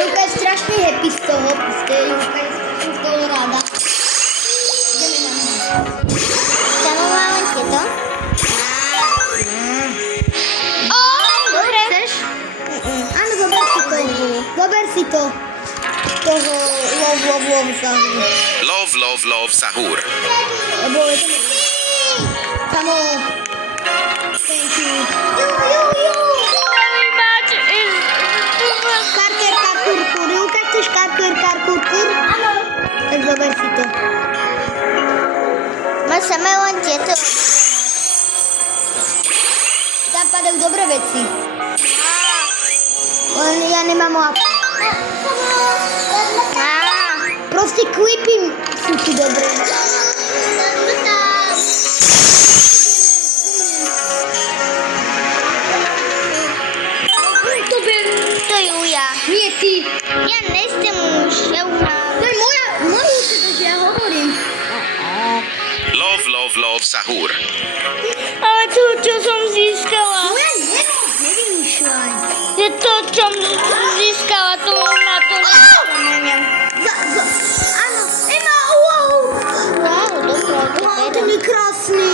Julka je strašne happy z toho, prostě Julka je strašne z toho ráda. Jdeme na mě. Zavolám ti to? Dobre. Chceš? Áno, zober si to. Toho lov sahur. Love sahur. Lebo je to... Kamo. Thank you. Very much is... Karker, karkur. Julka, chceš karker, karkur? Áno. Tak zober si to. Má samé len tieto. Tam padajú dobré veci. Len ja nemám lápku. Proste klipy sú tu dobré. To ju ja. Nie ty. Ja nestem už, ja už mám. To je moja účeta, že ja hovorím. Love sahur. Ale to, čo som získala. Moja nevymýšľaj. Je to, čo som získala, to na to neviem. Áno, Ema, wow. Wow, dobré, Wow, ten je krásny.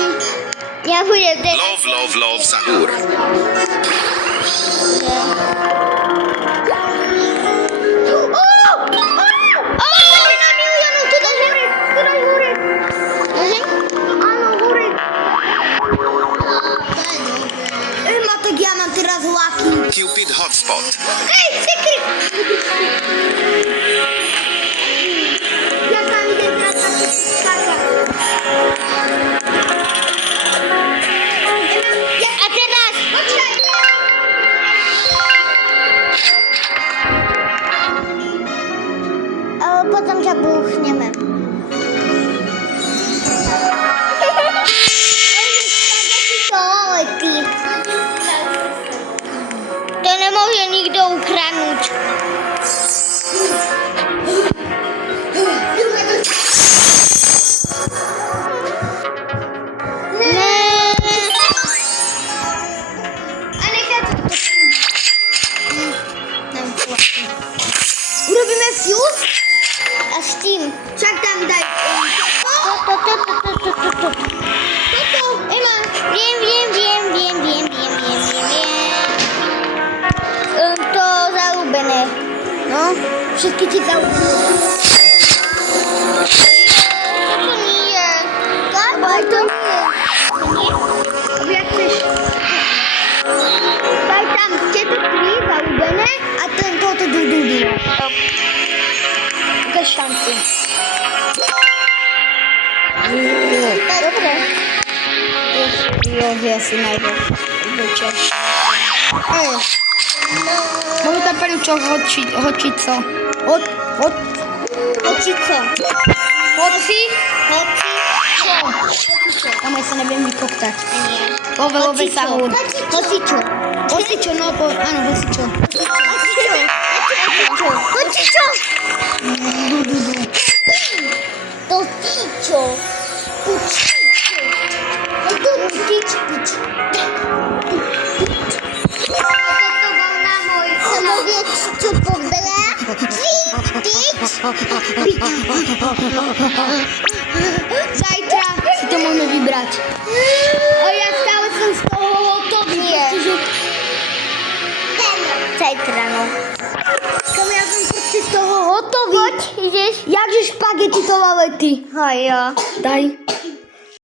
ja budem teraz. Love sahur. Ja mám teraz hlaky. Cupid hotspot. Ej, sekret! Ja tam idem teraz taký skákať. A teraz. Počkaj. Ale potom ťa búchneme. To nemôže nikto ukradnúť. Urobíme fuse? A s tým? Čak tam daj. Toto, Ema. Viem. To zaľúbené. No, všetky ti zaujíme. To nie. Ale to nie. Jak chceš. Daj tam tieto tri zaľúbené a toto dududu. Ukáž šanci. Dobre. Jo, že si najväčšia. Môžu tam pani čo hočico. Hočico. Tam aj sa neviem vykoktať. Love sahur. Hosičo, no áno, hosičo. Hočičo. Zajtra si to môžeme vybrať. A ja stále som z toho hotový. Zajtra, no. Ja som proste z toho hotový. Poď, ideš. Jakže špagety to lalety. Hej, jo. Daj.